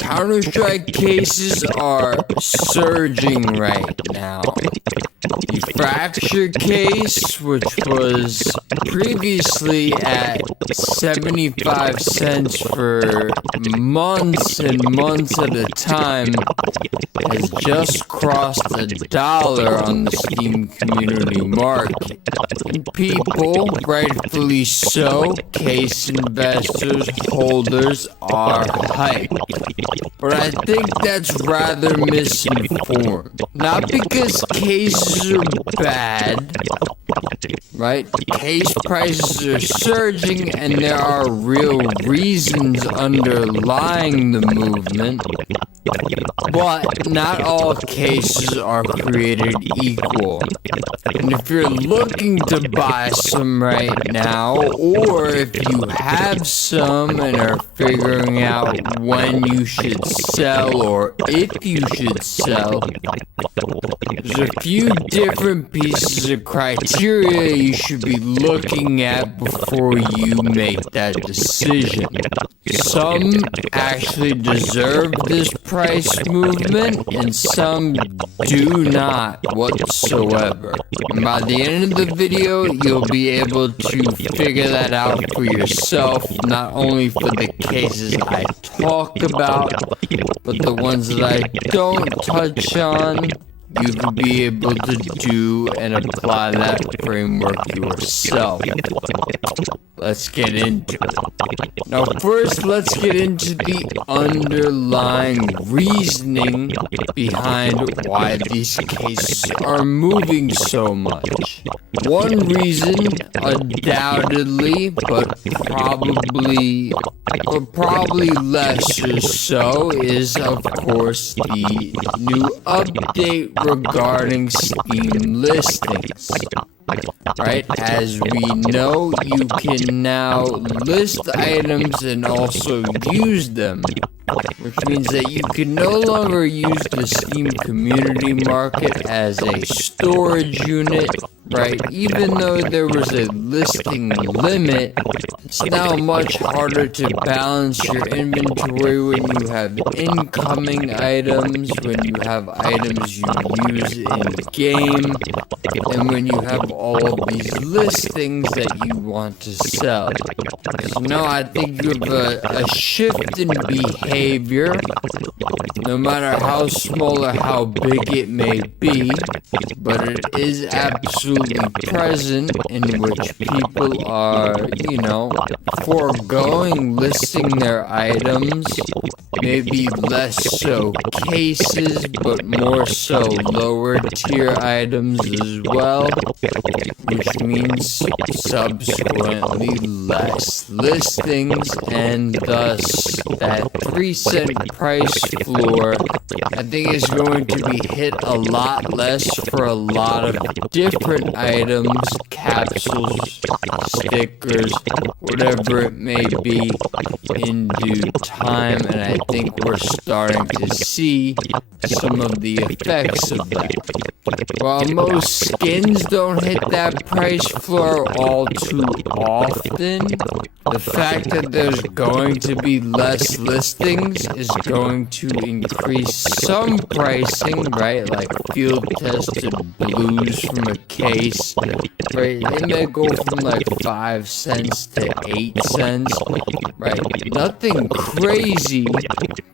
Counter-Strike cases are surging right now. The Fracture case, which was previously at 75 cents for months and months at a time, has just crossed $1 on the Steam community market. And people, rightfully so, case investors, holders, are hyped. But I think that's rather misinformed. Not because cases are bad, right? Case prices are surging and there are real reasons underlying the movement. But not all cases are created equal. And if you're looking to buy some right now, or if you have some and are figuring out when you should sell or if you should sell, there's a few different pieces of criteria you should be looking at before you make that decision. Some actually deserve this price movement, and some do not whatsoever. And by the end of the video, you'll be able to figure that out for yourself, not only for the cases I talk about, but the ones that I don't touch on. You will be able to do and apply that framework yourself. Let's get into it. Now first, let's get into the underlying reasoning behind why these cases are moving so much. One reason, undoubtedly, but probably lesser so, is of course the new update regarding Steam listings. Right? As we know, you can now list items and also use them, which means that you can no longer use the Steam community market as a storage unit, right? Even though there was a listing limit, it's now much harder to balance your inventory when you have incoming items, when you have items you use in game, and when you have all of these listings that you want to sell. So now I think you have a shift in behavior, no matter how small or how big it may be, but it is absolutely present, in which people are, foregoing listing their items, maybe less so cases, but more so lower tier items as well, which means subsequently less listings, and thus that 3-cent price floor I think is going to be hit a lot less for a lot of different items, capsules, stickers, whatever it may be, in due time, and I think we're starting to see some of the effects of that. While most skins don't hit that price floor all too often, the fact that there's going to be less listings is going to increase some pricing, right? Like field tested blues from a case, right? They may go from like 5 cents to 8 cents, right? Nothing crazy,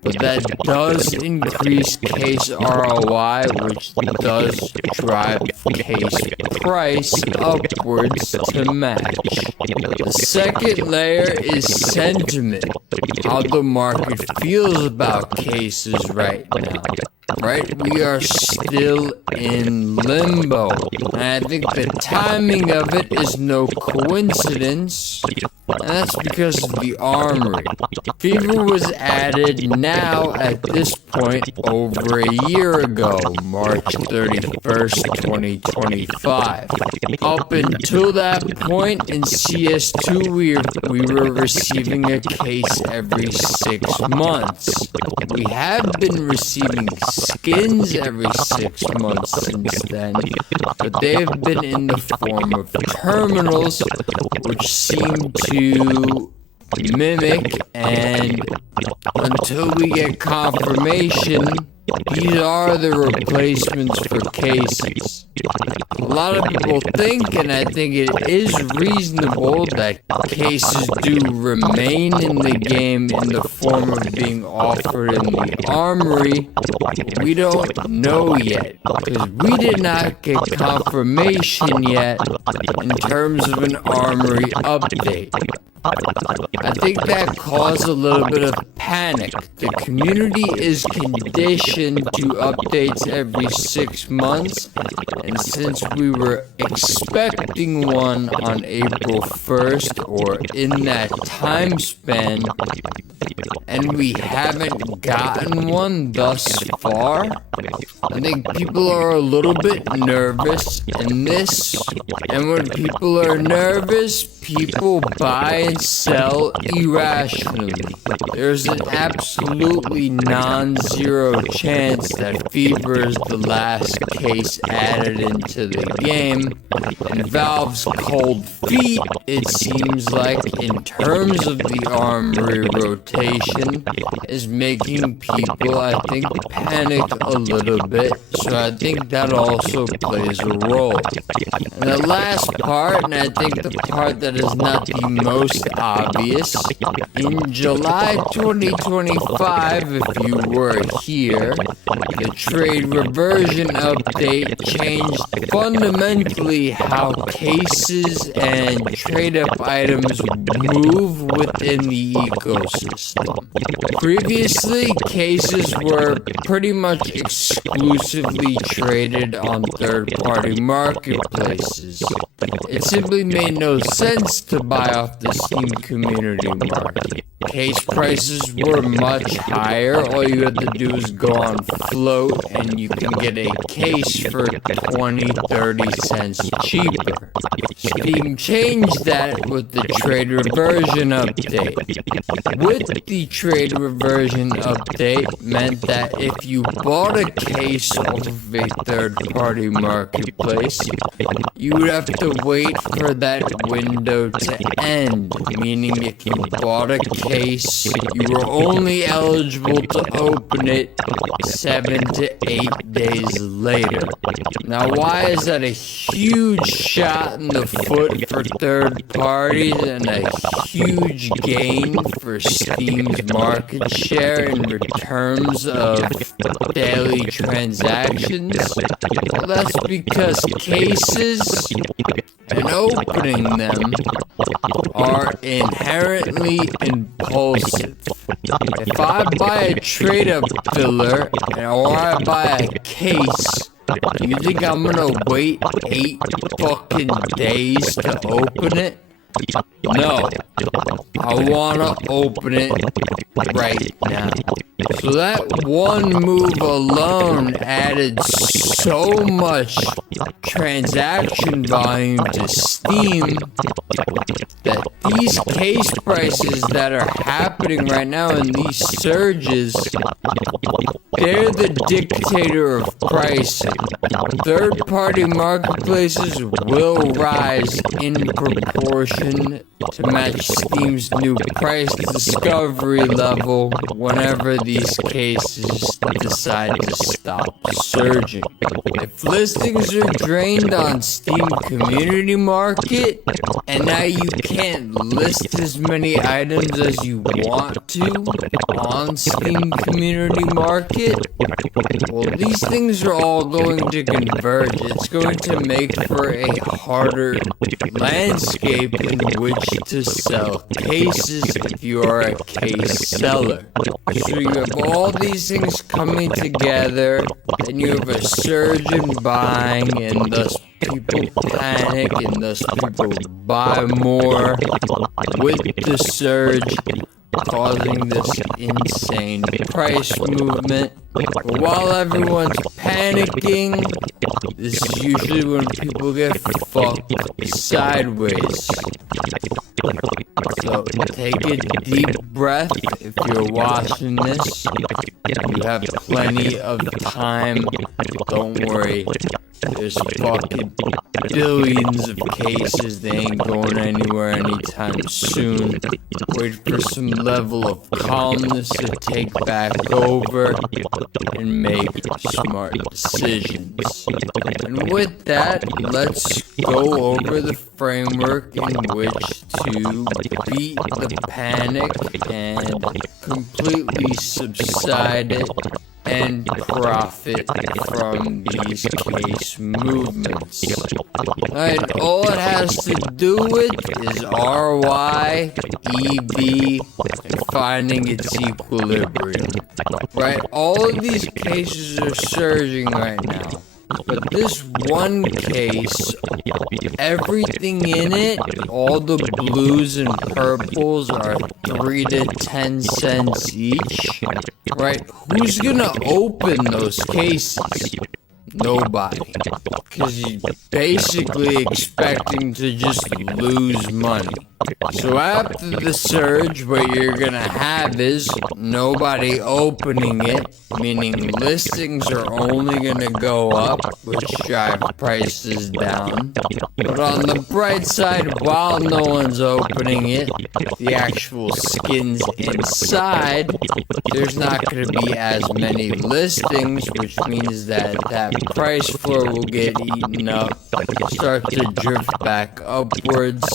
but that does increase case ROI, which does drive case price upwards to match. The second layer is sentiment, how the market feels about cases right now. Right? We are still in limbo. And I think the timing of it is no coincidence. And that's because of the armory. Fever was added now at this point over a year ago, March 31st, 2025. Up until that point in CS2, we were receiving a case every 6 months. We have been receiving skins every 6 months since then, but they've been in the form of terminals, which seem to mimic, and until we get confirmation, these are the replacements for cases. A lot of people think, and I think it is reasonable, that cases do remain in the game in the form of being offered in the armory. We don't know yet, because we did not get confirmation yet in terms of an armory update. I think that caused a little bit of panic. The community is conditioned to updates every 6 months, and since we were expecting one on April 1st or in that time span, and we haven't gotten one thus far, I think people are a little bit nervous, and when people are nervous, people buy and sell irrationally. There's an absolutely non-zero chance that Fever is the last case added into the game, and Valve's cold feet, it seems like, in terms of the armory rotation, is making people, I think, panic a little bit, so I think that also plays a role. And the last part, and I think the part that is not the most obvious, in July 2025, if you were here, the trade reversion update changed fundamentally how cases and trade-up items move within the ecosystem. Previously, cases were pretty much exclusively traded on third-party marketplaces. It simply made no sense to buy off the Steam community market. Case prices were much higher. All you had to do is go on float and you can get a case for 20-30 cents cheaper. Steam changed that with the trade reversion update. With the trade reversion update meant that if you bought a case off of a third-party marketplace, you would have to wait for that window to end, meaning if you bought a case, you were only eligible to open it 7 to 8 days later. Now, why is that a huge shot in the foot for third parties and a huge gain for Steam's market share in terms of daily transactions? Well, that's because cases and opening them are inherently impulsive. If I buy a trade-up filler or I buy a case, do you think I'm gonna wait 8 fucking days to open it? No, I wanna open it right now. So that one move alone added so much transaction volume to Steam that these case prices that are happening right now in these surges, they're the dictator of pricing. Third-party marketplaces will rise in proportion to match Steam's new price discovery level whenever these cases decide to stop surging. If listings are drained on Steam Community Market, and now you can't list as many items as you want to on Steam Community Market, well, these things are all going to converge. It's going to make for a harder landscape in which to sell cases if you are a case seller. So you have all these things coming together, and you have a surge in buying, and thus people panic, and thus people buy more with the surge, causing this insane price movement. But while everyone's panicking, this is usually when people get fucked sideways. So take a deep breath if you're watching this. You have plenty of time. Don't worry. There's fucking billions of cases. They ain't going anywhere anytime soon. Wait for some level of calmness to take back over and make smart decisions. And with that, let's go over the framework in which to beat the panic and completely subside it and profit from these case movements. And all it has to do with is RY, EV, and finding its equilibrium. Right? All of these cases are surging right now. But this one case, everything in it, all the blues and purples are 3 to 10 cents each, right? Who's gonna open those cases? Nobody. Because you're basically expecting to just lose money. So after the surge, what you're gonna have is nobody opening it, meaning listings are only gonna go up, which drive prices down. But on the bright side, while no one's opening it, the actual skins inside, there's not gonna be as many listings, which means that that price floor will get eaten up, start to drift back upwards.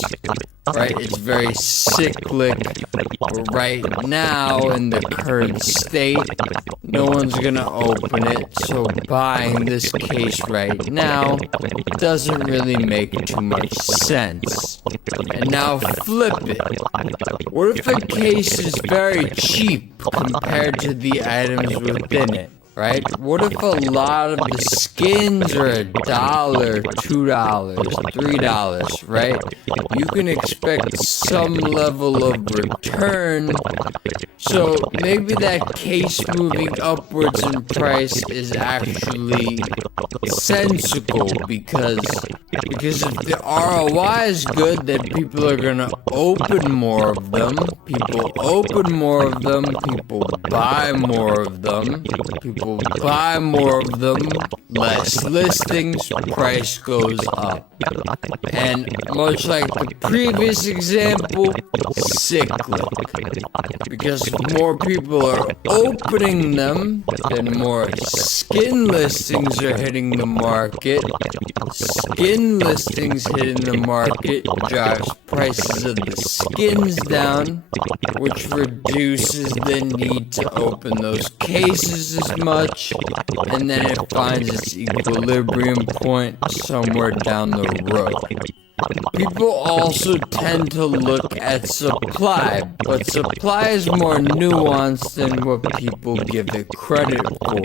Right, it's very cyclic. Right now, in the current state, no one's gonna open it, so buying this case right now doesn't really make too much sense. And now flip it. What if a case is very cheap compared to the items within it? Right? What if a lot of the skins are $1, $2, $3, right? You can expect some level of return. So maybe that case moving upwards in price is actually sensible because if the ROI is good, then people are gonna open more of them. People open more of them. People buy more of them. People buy more of them, less listings, price goes up. And much like the previous example, cyclic. Because more people are opening them, then more skin listings are hitting the market. Skin listings hitting the market drives prices of the skins down, which reduces the need to open those cases as much, and then it finds its equilibrium point somewhere down the road. People also tend to look at supply, but supply is more nuanced than what people give it credit for.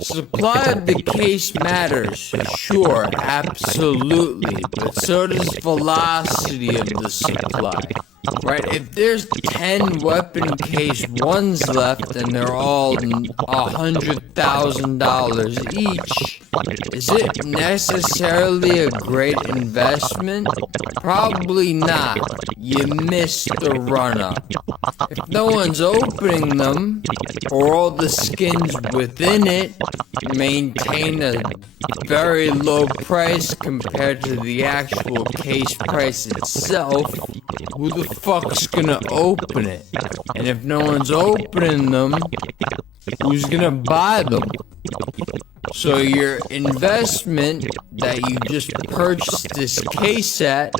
Supply of the case matters, sure, absolutely, but so does velocity of the supply. Right, if there's 10 weapon case ones left and they're all $100,000 each, is it necessarily a great investment? Probably not. You missed the run-up. If no one's opening them, or all the skins within it maintain a very low price compared to the actual case price itself, who the fuck's gonna open it? And if no one's opening them, who's gonna buy them? So your investment that you just purchased this case at,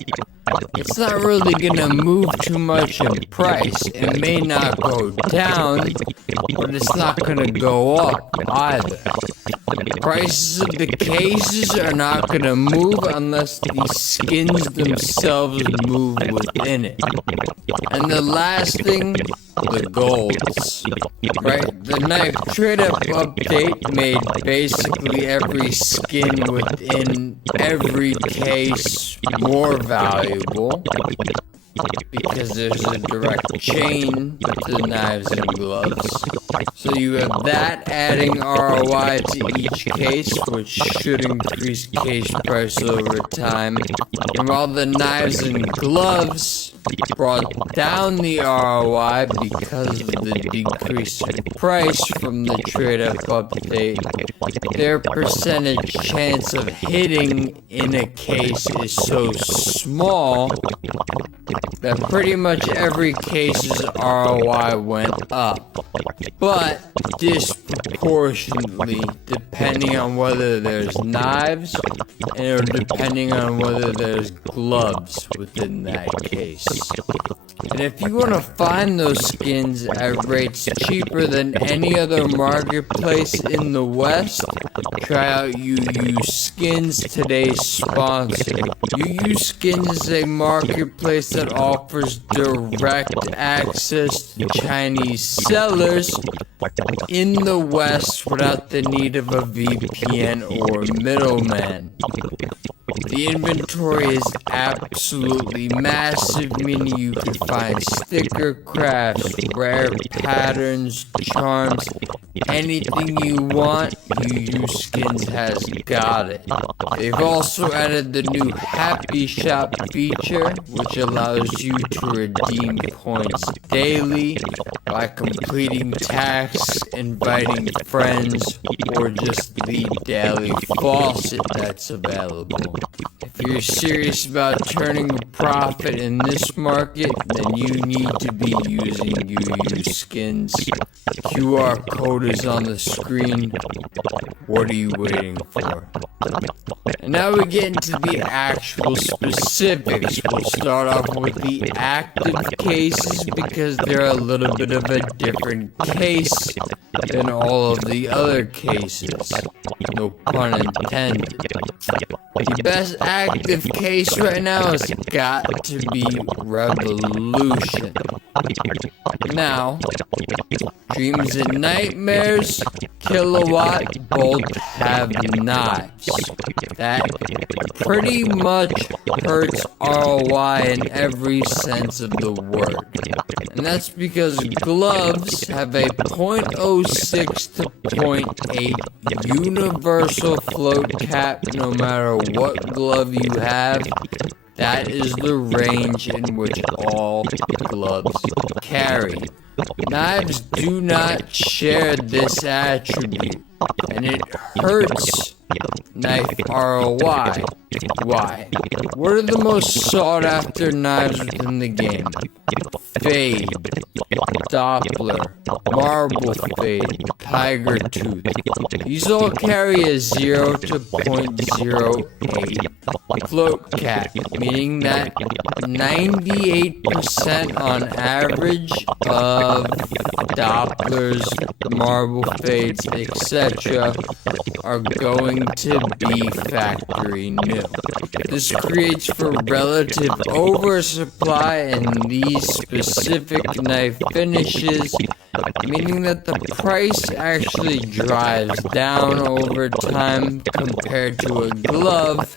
it's not really gonna move too much in price. It may not go down, but it's not gonna go up either. Prices of the cases are not gonna move unless the skins themselves move within it. And the last thing, the golds. Right? The knife trade-up update made basically every skin within every case more valuable. because there's a direct chain to the knives and gloves. So you have that adding ROI to each case, which should increase case price over time. And while the knives and gloves brought down the ROI because of the decrease in price from the trade-up update, their percentage chance of hitting in a case is so small that pretty much every case's ROI went up, but disproportionately depending on whether there's knives or depending on whether there's gloves within that case. And if you want to find those skins at rates cheaper than any other marketplace in the West, try out UU Skins, today's sponsor. UU Skins is a marketplace that offers direct access to Chinese sellers in the West without the need of a VPN or middleman. The inventory is absolutely massive, meaning you can find sticker crafts, rare patterns, charms, anything you want, UU Skins has got it. They've also added the new Happy Shop feature, which allows you to redeem points daily by completing tasks, inviting friends, or just the daily faucet that's available. If you're serious about turning a profit in this market, then you need to be using UU Skins. QR code is on the screen. What are you waiting for? And now we get into the actual specifics. We'll start off with the active cases because they're a little bit of a different case than all of the other cases. No pun intended. The best active case right now has got to be Revolution. Now, Dreams and Nightmares, Kilowatt both have knives. That pretty much hurts ROI in every sense of the word. And that's because gloves have a .06 to .8 universal float cap no matter what glove you have. That is the range in which all gloves carry. Knives do not share this attribute, and it hurts knife ROI. Why? What are the most sought after knives within the game? Fade, Doppler, Marble Fade, Tiger Tooth. These all carry a 0 to .08 float cap, meaning that 98% on average of Dopplers, Marble Fades, etc. are going to be factory new. This creates for relative oversupply in these specific knife finishes, meaning that the price actually drives down over time compared to a glove,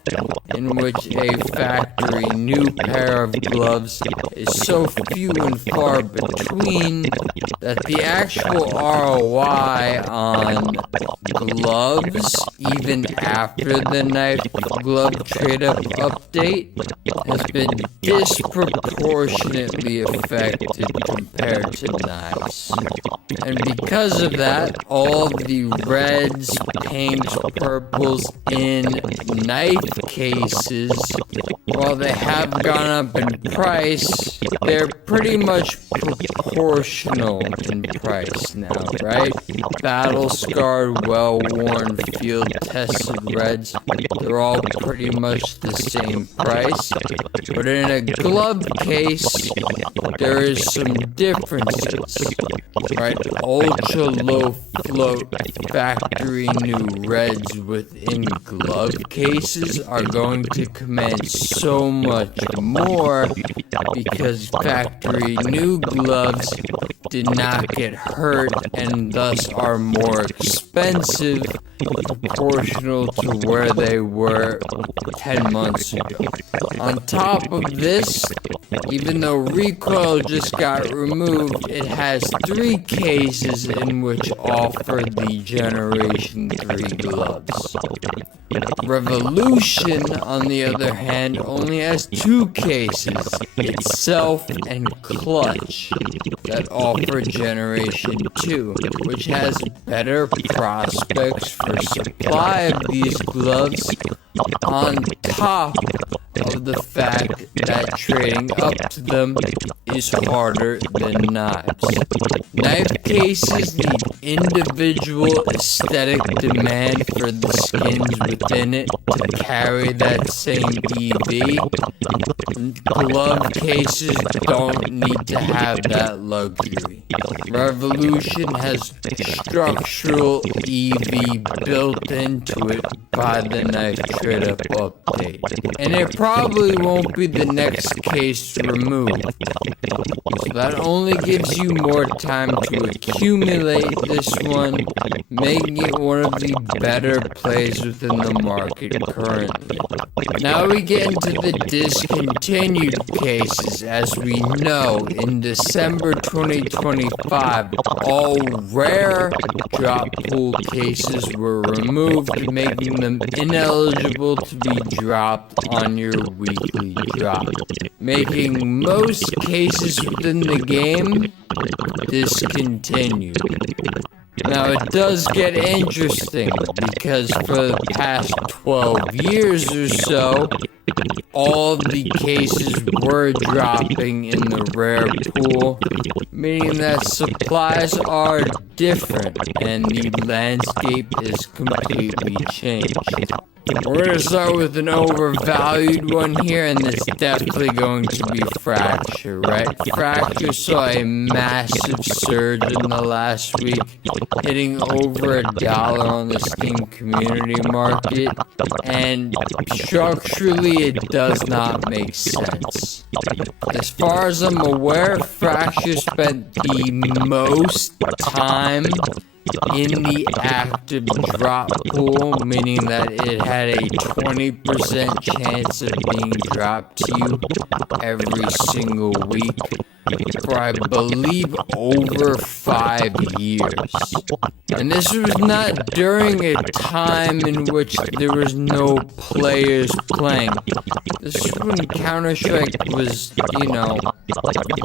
in which a factory new pair of gloves is so few and far between that the actual ROI on gloves, even after the knife glove trade-up update, has been disproportionately affected compared to knives. And because of that, all of the reds, pinks, purples in knife cases, while they have gone up in price, they're pretty much proportional in price now, right? Battle-scarred, well-worn, field-tested reds, they're all pretty much the same price. But in a glove case, there is some differences, right? Ultra-low float factory new reds within glove cases are going to command so much more because factory new gloves did not get hurt and thus are more expensive proportional to where they were 10 months ago. On top of this, even though recoil just got removed, it has 3 cases in which offer the Generation 3 gloves. Revolution, on the other hand, only has 2 cases, itself and Clutch, that offer Generation 2, which has better prospects for supply of these gloves, on top of the fact that trading up to them is harder than knives. Knife cases need individual aesthetic demand for the skins within it to carry that same EV. Glove cases don't need to have that luxury. Revolution has structural EV built into it by the Knife Trade Up update, and it probably won't be the next case removed, so that only gives you more time to accumulate this one, making it one of the better plays within the market currently. Now we get into the discontinued cases. As we know, in December 2025, all rare drop pool cases were removed, making them ineligible to be dropped on your weekly drop, making most cases within the game discontinued. Now it does get interesting, because for the past 12 years or so, all the cases were dropping in the rare pool, meaning that supplies are different and the landscape is completely changed. We're going to start with an overvalued one here, and it's definitely going to be Fracture, right? Fracture saw a massive surge in the last week, hitting over $1 on the Steam community market, and structurally it does not make sense. As far as I'm aware, Fracture spent the most time in the active drop pool, meaning that it had a 20% chance of being dropped to you every single week for, I believe, over 5 years. And this was not during a time in which there was no players playing. This is when Counter-Strike was,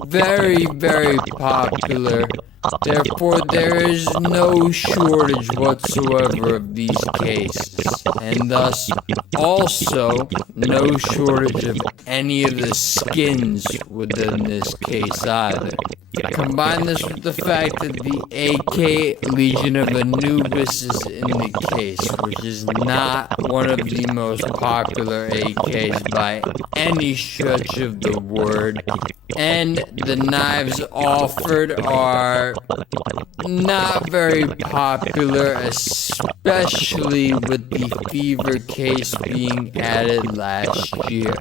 very, very popular. Therefore, there is no shortage whatsoever of these cases, and thus also no shortage of any of the skins within this case either. Combine this with the fact that the AK Legion of Anubis is in the case, which is not one of the most popular AKs by any stretch of the word, and the knives offered are not very popular, especially with the Fever case being added last year.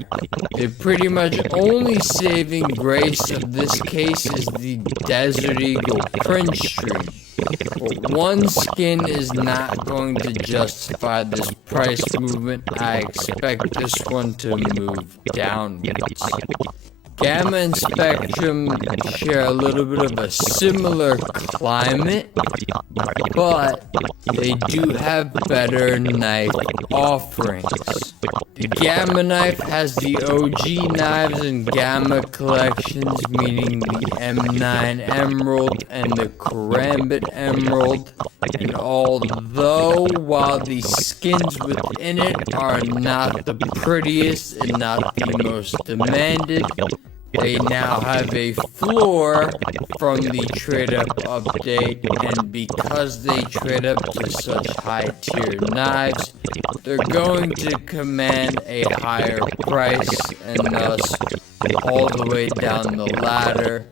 The pretty much only saving grace of this case is the Desert Eagle print stream. But one skin is not going to justify this price movement. I expect this one to move downwards. Gamma and Spectrum share a little bit of a similar climate, but they do have better knife offerings. The Gamma knife has the OG knives and Gamma collections, meaning the M9 Emerald and the Karambit Emerald, and although while the skins within it are not the prettiest and not the most demanded, they now have a floor from the trade up update, and because they trade up to such high tier knives, they're going to command a higher price and thus all the way down the ladder,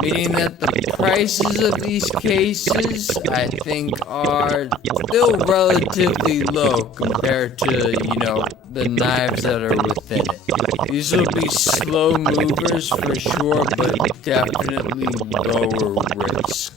meaning that the prices of these cases, I think, are still relatively low compared to, the knives that are within it. These will be slow movers for sure, but definitely lower risk.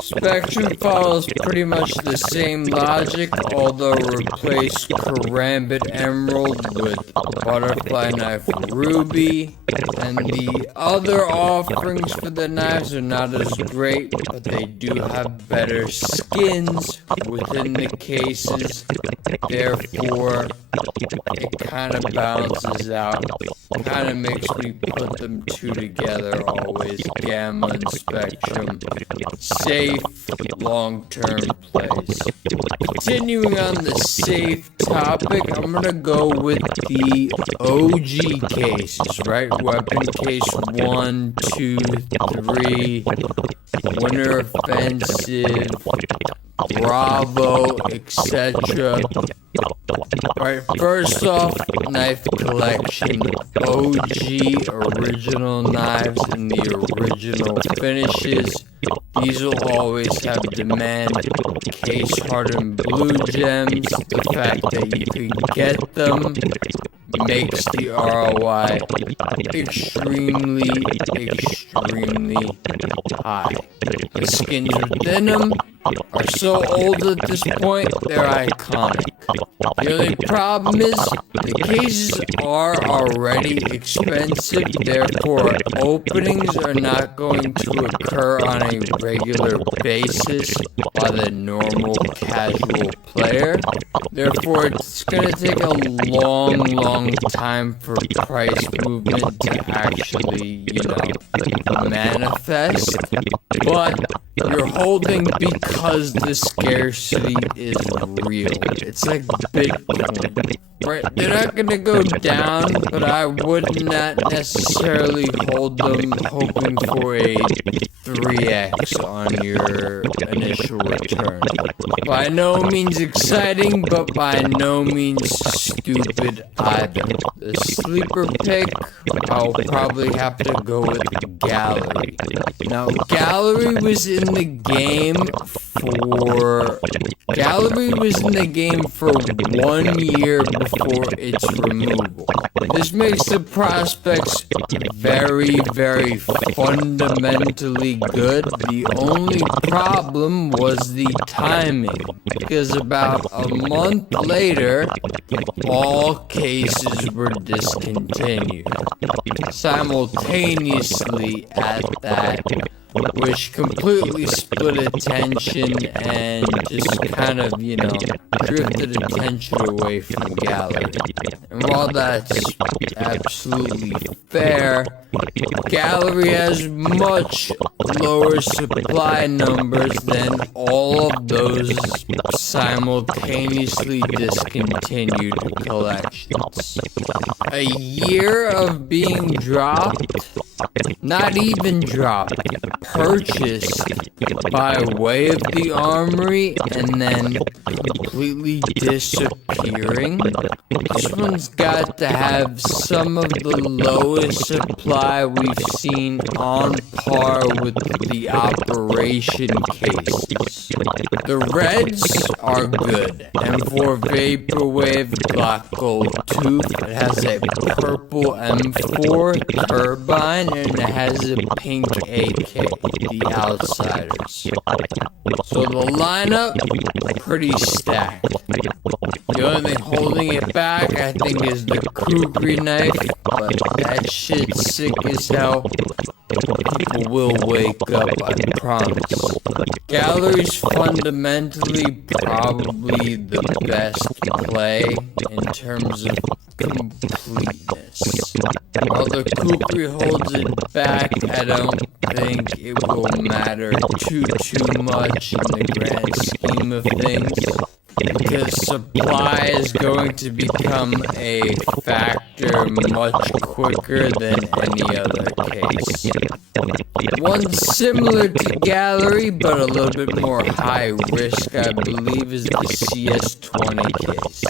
Spectrum follows pretty much the same logic, although replace Karambit Emerald with Butterfly Knife Ruby, and the other offerings for the knives are not as great, but they do have better skins within the cases. Therefore, it kind of balances out. Kind of makes me put them two together always. Gamma and Spectrum. Safe, long-term plays. Continuing on the safe topic, I'm gonna go with the OG cases, right? Weapon case 1, 2, 3, Winter Offensive, Bravo, etc. Alright, first off, knife collection. OG original knives and the original finishes. These will always have demand. Case hardened blue gems. The fact that you can get them makes the ROI extremely high. The skins within them are so old at this point, they're iconic. The only problem is, the cases are already expensive, therefore openings are not going to occur on a regular basis by the normal casual player. Therefore, it's going to take a long time for price movement to actually, manifest. But you're holding because the scarcity is real. It's like Bitcoin, right? They're not gonna go down, but I would not necessarily hold them hoping for a 3x on your initial return. By no means exciting, but by no means stupid either. The sleeper pick, I'll probably have to go with Gallery. Now, Gallery was in the game for 1 year before its removal. This makes the prospects very fundamentally good. The only problem was the timing, because about a month later, all cases were discontinued simultaneously at that, which completely split attention and just kind of, drifted attention away from Gallery. And while that's absolutely fair, Gallery has much lower supply numbers than all of those simultaneously discontinued collections. A year of being dropped, not even dropped, purchased by way of the armory and then completely disappearing. This one's got to have some of the lowest supply we've seen, on par with the operation cases. The reds are good, M4 Vaporwave Black Gold Tooth. It has a purple M4 turbine and it has a pink AK, the outsiders. So the lineup, pretty stacked. The only thing holding it back, I think, is the kukri knife, but that shit's sick as hell. People will wake up, I promise. Gallery's fundamentally probably the best play in terms of completeness. While the kukri holds it back, I don't think it will matter too much in the grand scheme of things. because supply is going to become a factor much quicker than any other case. One similar to gallery, but a little bit more high risk, I believe, is the CS20 case.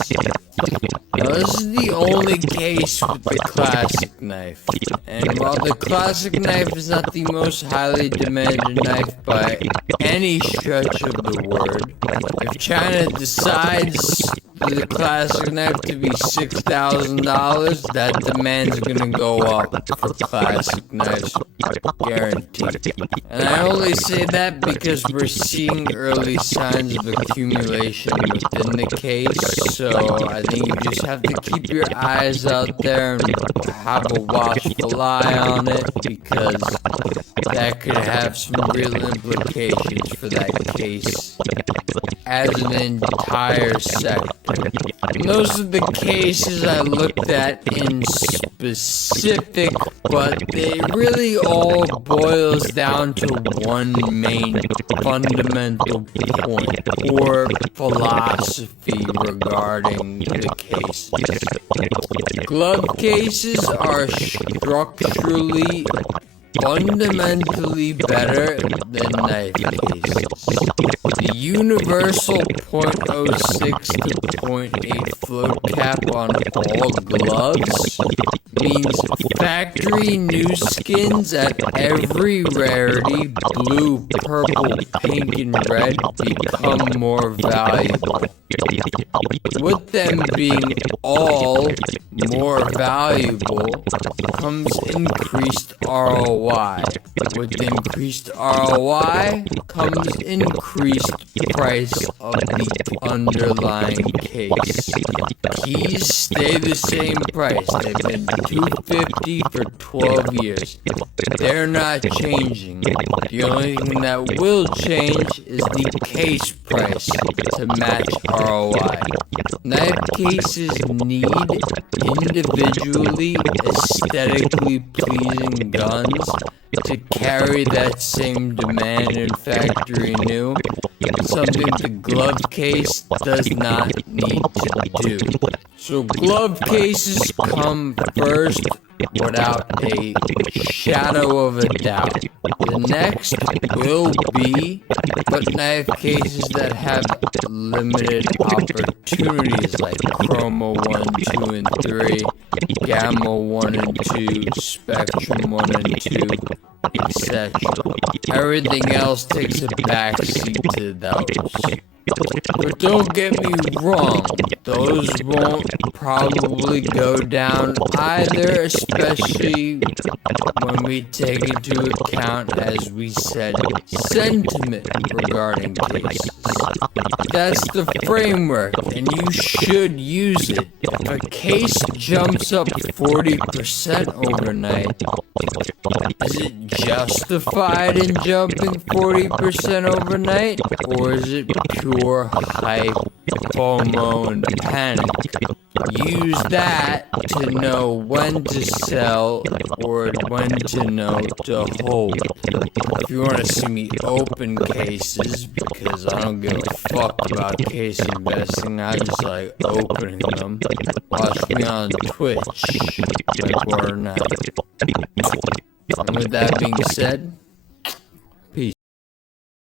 Now, this is the only case with the classic knife, and while the classic knife is not the most highly demanded knife by any stretch of the word, if China decides for the classic knife to be $6,000, that demand's gonna go up for classic knives, guaranteed. And I only say that because we're seeing early signs of accumulation within the case, so I think you just have to keep your eyes out there and have a watchful eye on it, because that could have some real implications for that case as an entire sector. And those are the cases I looked at in specific, but they really all boils down to one main fundamental point or philosophy regarding the cases. Glove cases are structurally fundamentally better than knife cases. The universal .06 to .8 float cap on all gloves means factory new skins at every rarity, blue, purple, pink, and red, become more valuable. With them being all more valuable comes increased ROI. With increased ROI comes increased price of the underlying case. Keys stay the same price. They've been $250 for 12 years. They're not changing. The only thing that will change is the case price to match ROI. Knife cases need individually aesthetically pleasing guns to carry that same demand in factory new, something the glove case does not need to do. So glove cases come first without a shadow of a doubt. The next will be, but knife cases that have limited opportunities like Chroma 1, 2, and 3, Gamma 1 and 2, Spectrum 1 and 2, etc. Everything else takes a backseat to those. But don't get me wrong, those won't probably go down either, especially when we take into account, as we said, sentiment regarding cases. That's the framework, and you should use it. If a case jumps up 40% overnight, is it justified in jumping 40% overnight, or is it pure hype, FOMO, and panic? Use that to know when to sell or when to know to hold. If you want to see me open cases, because I don't give a fuck about case investing, I just like opening them, watch me on Twitch, mikewater9. And with that being said,